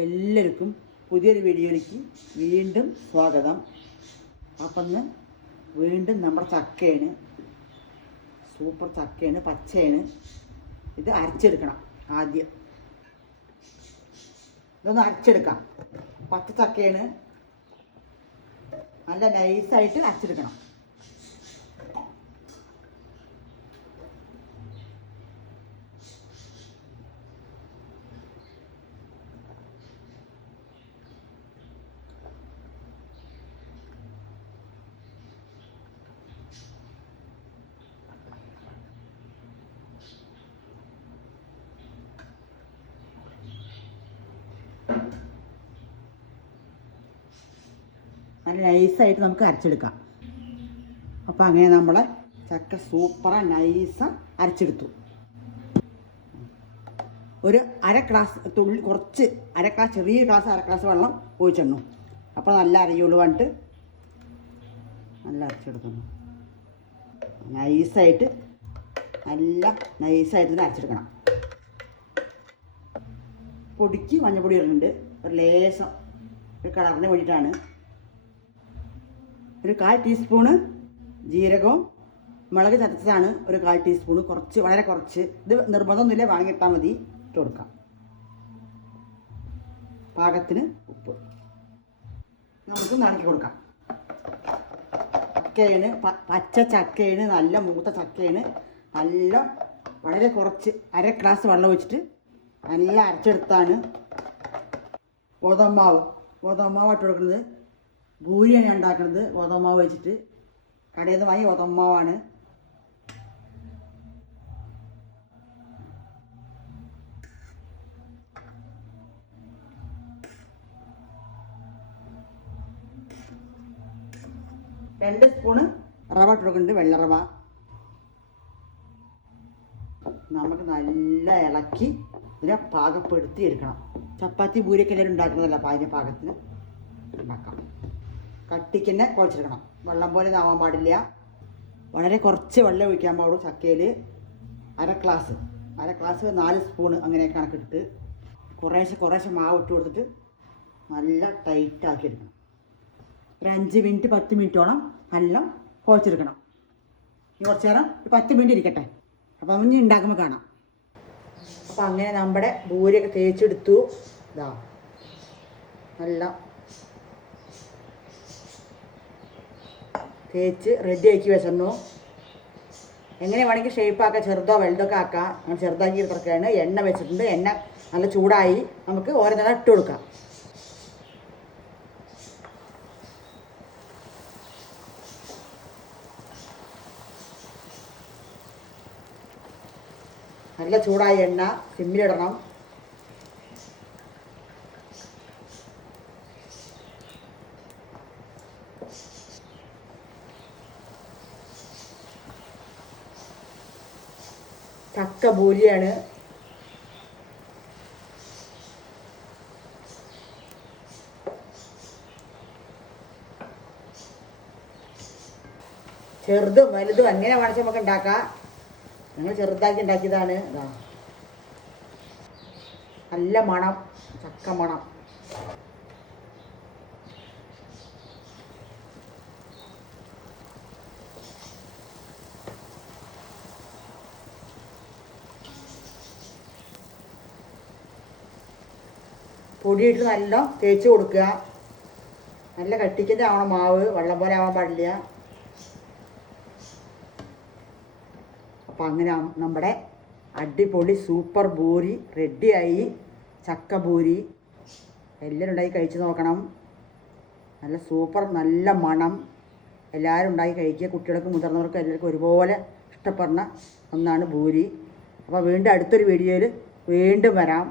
എല്ലാവർക്കും പുതിയൊരു വീഡിയോയിലേക്ക് വീണ്ടും സ്വാഗതം. അപ്പം വീണ്ടും നമ്മുടെ ചക്കയാണ്, സൂപ്പർ ചക്കയാണ്, പച്ചയാണ്. ഇത് അരച്ചെടുക്കണം. ആദ്യം ഇതൊന്ന് അരച്ചെടുക്കാം. പച്ച ചക്കയാണ്, നല്ല നൈസായിട്ട് അരച്ചെടുക്കണം. നല്ല നൈസായിട്ട് നമുക്ക് അരച്ചെടുക്കാം. അപ്പോൾ അങ്ങനെ നമ്മളെ ചക്ക സൂപ്പറാണ് നൈസ അരച്ചെടുത്തു. ഒരു അര ഗ്ലാസ് തുള്ളി, അര ഗ്ലാസ്, ചെറിയ ഗ്ലാസ് അര ഗ്ലാസ് വെള്ളം ഒഴിച്ചെണ്ണു. അപ്പോൾ നല്ല അരയുള്ളൂ പറഞ്ഞിട്ട് നല്ല അരച്ചെടുക്കുന്നു. നൈസായിട്ട് തന്നെ അരച്ചെടുക്കണം. പൊടിക്ക് മഞ്ഞപ്പൊടി ഇടുന്നുണ്ട്, ഒരു ലേശം ഒരു കളറിന് വേണ്ടിയിട്ടാണ്. ഒരു 1/4 ടീസ്പൂണ് ജീരകവും മുളക് ചതച്ചതാണ്, ഒരു 1/4 ടീസ്പൂണ്. വളരെ കുറച്ച്, ഇത് നിർബന്ധമൊന്നുമില്ല, വാങ്ങിയിട്ടാൽ മതി. ഇട്ട് കൊടുക്കാം. പാകത്തിന് ഉപ്പ് നമുക്ക് നനക്കി കൊടുക്കാം. ചക്കയാണ്, പച്ച ചക്കയാണ്, നല്ല മൂത്ത ചക്കയാണ്. വളരെ കുറച്ച് അര ഗ്ലാസ് വെള്ളം ഒഴിച്ചിട്ട് നല്ല അരച്ചെടുത്താണ്. ഗോതമ്പാവ് ഇട്ട് കൊടുക്കുന്നത്. ഭൂരിയാണ് ഉണ്ടാക്കുന്നത്. ഗോതമ്പാവ് വെച്ചിട്ട് കടയിൽ നിന്ന് വാങ്ങി ഗോതമ്പാവാണ്. രണ്ട് സ്പൂണ് റവ ഇട്ട് കൊടുക്കുന്നുണ്ട്, വെള്ള റവ. നമുക്ക് നല്ല ഇളക്കി ഇതിനെ പാകപ്പെടുത്തി എടുക്കണം. ചപ്പാത്തി പൂരിയൊക്കെ എല്ലാവരും ഉണ്ടാക്കുന്നതല്ല, അതിൻ്റെ പാകത്തിന് ഉണ്ടാക്കാം. കട്ടിക്ക് തന്നെ കുഴച്ചെടുക്കണം. വെള്ളം പോലെ ആവാൻ പാടില്ല. വളരെ കുറച്ച് വെള്ളം ഒഴിക്കാൻ പാടുള്ളൂ. ചക്കയിൽ അര ഗ്ലാസ് 4 സ്പൂണ് അങ്ങനെ കണക്കിട്ട് കുറേശ്ശെ മാവ് ഇട്ട് കൊടുത്തിട്ട് നല്ല ടൈറ്റാക്കി എടുക്കണം. ഒരു 5 മിനിറ്റ് 10 മിനിറ്റോളം നല്ല കുഴച്ചെടുക്കണം. ഇനി കുറച്ച് നേരം 10 മിനിറ്റ് ഇരിക്കട്ടെ. അപ്പം ഇനി ഉണ്ടാക്കുമ്പോൾ കാണാം. അപ്പം അങ്ങനെ നമ്മുടെ ഭൂരിയൊക്കെ തേച്ചെടുത്തു. ഇതാ നല്ല തേച്ച് റെഡിയാക്കി വെച്ചിരുന്നു. എങ്ങനെ വേണമെങ്കിൽ ഷേപ്പാക്കാം, ചെറുതോ വലുതൊക്കെ ആക്കാം. ഞാൻ ചെറുതാക്കി എടുത്തിറക്കുകയാണ്. എണ്ണ വെച്ചിട്ടുണ്ട്. എണ്ണ നല്ല ചൂടായി. നമുക്ക് ഓരോന്നേരം ഇട്ട് കൊടുക്കാം. നല്ല ചൂടായ എണ്ണ സിമ്മിലിടണം. ചക്ക ബൂരിയാണ്. ചെറുതും വലുതും എങ്ങനെ വേണമെങ്കിൽ നമുക്ക് ഉണ്ടാക്കാം. ഞങ്ങൾ ചെറുതാക്കി ഉണ്ടാക്കിയതാണ്. നല്ല മണം, ചക്ക മണം. പൊടിയിട്ട് നല്ല തേച്ച് കൊടുക്കുക. നല്ല കട്ടിക്കൻ്റെ ആവണം മാവ്, വെള്ളം പോലെ ആവാൻ പാടില്ല. അപ്പം അങ്ങനെ നമ്മുടെ അടിപൊളി സൂപ്പർ ബൂരി റെഡിയായി. ചക്ക ബൂരി എല്ലാവരും ഉണ്ടാക്കി കഴിച്ച് നോക്കണം. നല്ല സൂപ്പർ, നല്ല മണം. എല്ലാവരും ഉണ്ടാക്കി കഴിക്കുക. കുട്ടികൾക്കും മുതിർന്നവർക്കും എല്ലാവർക്കും ഒരുപോലെ ഇഷ്ടപ്പെടുന്ന ഒന്നാണ് ബൂരി. അപ്പോൾ വീണ്ടും അടുത്തൊരു വീഡിയോയിൽ വീണ്ടും വരാം.